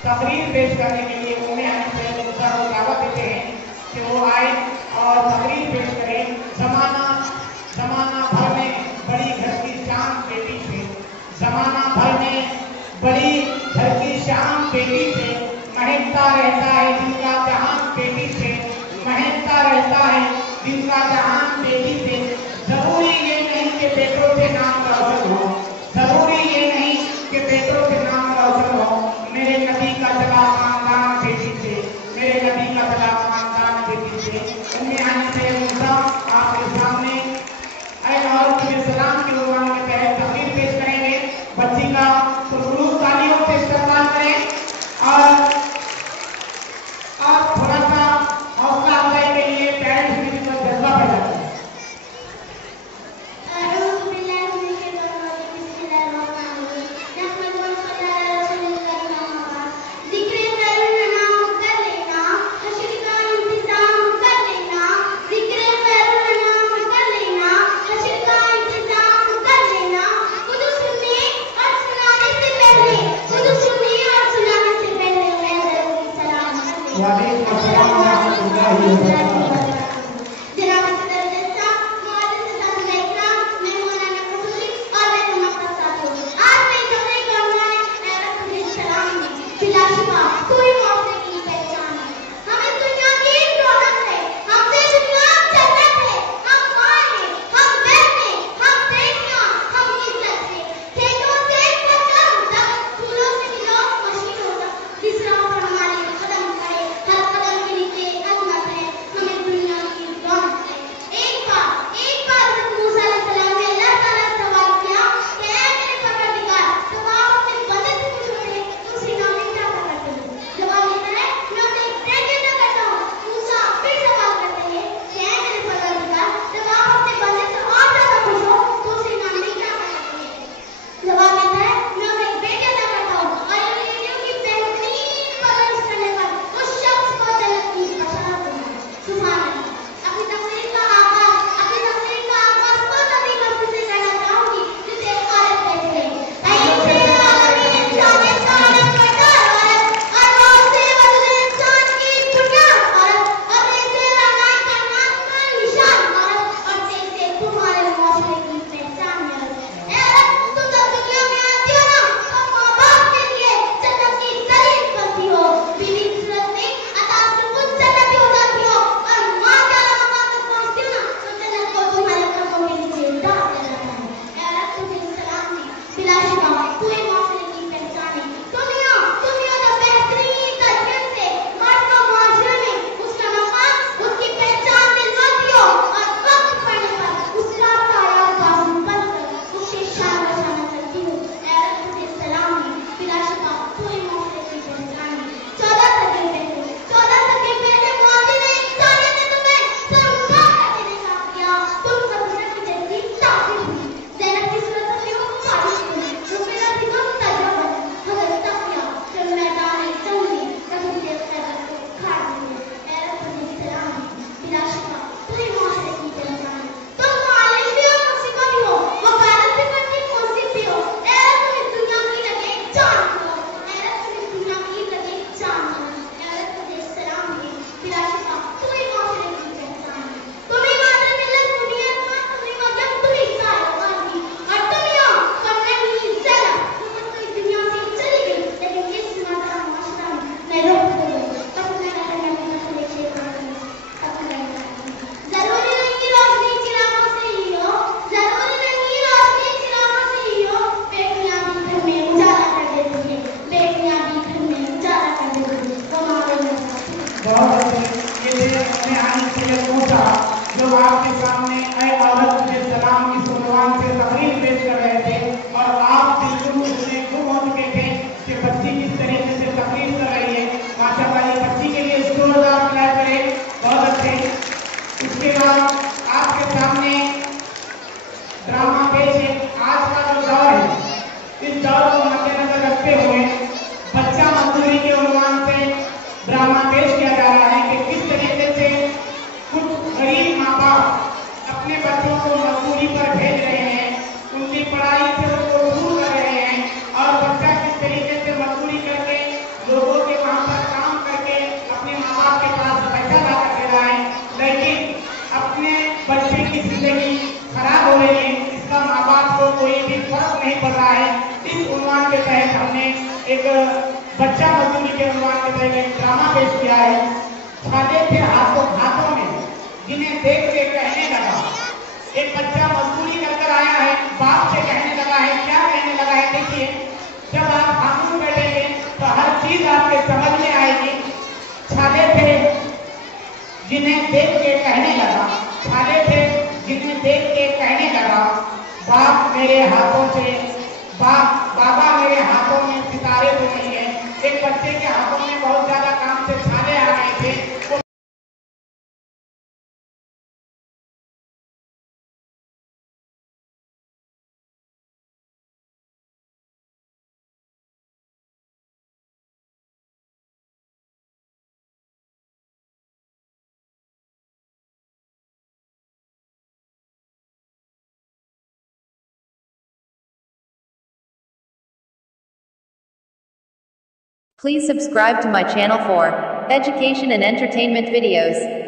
तकरीर पेश करने के लिए उम्मे आने से सर को दावत देते हैं कि वो आए और तकरीर पेश करें। जमाना भर में बड़ी घर की शान बेटी से, जमाना भर में बड़ी घर की शान बेटी से, महकता रहता है दिल का जहान बेटी से, महकता रहता है दिल का जहान बेटी से। जरूरी ये नहीं कि बेटों के नाम रोशन हो, जरूरी ये नहीं कि बेटों के नाम रोशन हो। मेरे नबी का चला खानदान बेटी से, मेरे नबी का चला खानदान बेटी से। उम्मे आने से मूसा आपके सामने और सलाम के उन्वान के तहत तकरीर पेश करेंगे। बच्ची का पुरस्कार तालियों से इस्तेमाल करें और थोड़ा सा हौसला अफजाई के लिए पेरेंट्स मीटिंग का जज्बा पैदा करें। रहा है। इस उन्वान के तहत हमने एक बच्चा मजदूरी के उन्वान के तहत एक ड्रामा पेश किया है। छाले थे हाथों में जिन्हें देख के कहने लगा, एक बच्चा मजदूरी कर आया है, बाप से कहने लगा है, क्या कहने लगा है देखिए, जब आप खामोश बैठेंगे तो हर चीज आपके समझ में आएगी। छाले थे जिन्हें देख के कहने लगा, छाले थे जिन्हें देख के कहने लगा, बाप मेरे हाथों से, बाबा मेरे हाथों में सितारे तो नहीं है। एक बच्चे के हाथों में बहुत ज्यादा काम से छाले आ गए थे। Please subscribe to my channel for education and entertainment videos.